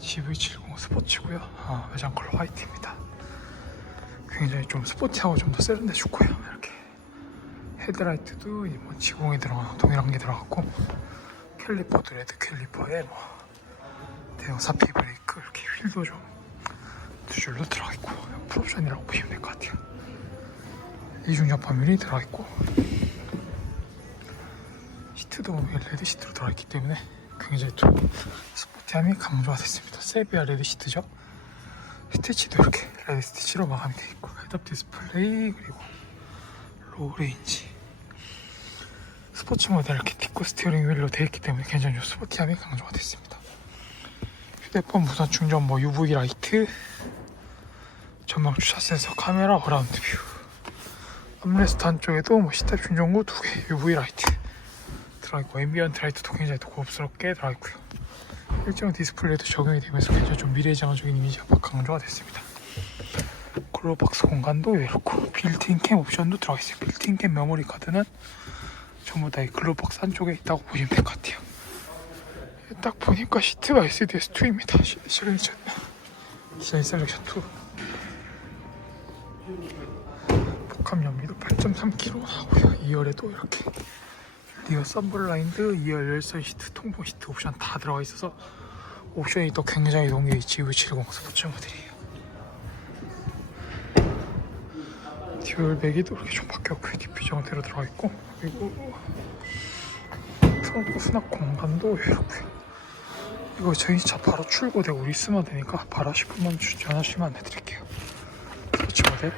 GV70 스포츠고요. 아, 외장 컬러 화이트입니다. 굉장히 좀 스포티하고 좀 더 세련돼 좋고요. 이렇게 헤드라이트도 이뭐 지공에 들어가는 동일한 게 들어갔고 캘리퍼도 레드 캘리퍼에 뭐 대형 사피 브레이크 이렇게 휠도 좀 두 줄로 들어가 있고 풀옵션이라고 보시면 될 것 같아요. 이중 접합률이 들어가 있고 시트도 레드 시트로 들어가 있기 때문에 굉장히 좀 스포 티함이 강조가 됐습니다. 세비야 레드 시트죠. 스티치도 이렇게 레드 스티치로 마감이 되어 있고 헤드업 디스플레이 그리고 로우 레인지 스포츠 모델 이렇게 티코 스티어링 휠로 되어 있기 때문에 굉장히 좀 스포티함이 강조가 됐습니다. 휴대폰 무선 충전 뭐 UV 라이트 전방 주차 센서 카메라 어라운드 뷰 암레스트 한쪽에도 뭐 시탑 충전구 두 개 UV 라이트 들어있고 앰비언트 라이트 도 굉장히 또 고급스럽게 들어있고요. 일정 디스플레이도 적용이 되면서 굉장히 좀 미래지향적인 이미지가 강조가 됐습니다. 글로박스 공간도 이렇고 빌트인 캠 옵션도 들어가 있어요. 빌트인 캠 메모리 카드는 전부 다 이 글로박스 한쪽에 있다고 보시면 될 것 같아요. 딱 보니까 시트가 SDS2입니다. 셀렉션. 디자인 셀렉션 2 복합 연비도 8.3kg 나오고요. 2열에도 이렇게 리어 썬블라인드, 2열 열선 시트, 통풍 시트 옵션 다 들어가 있어서 옵션이 또 굉장히 동일해 GV70 스포츠 모델이에요 듀얼 배기도 이렇게 좀 바뀌었고요 디퓨저 형태로 들어가 있고 그리고 트렁크 수납 공간도 이렇고요 이거 저희 차 바로 출고되고 리스만 되니까 바로 10분만 전화하시면 안내드릴게요. 스포츠 모델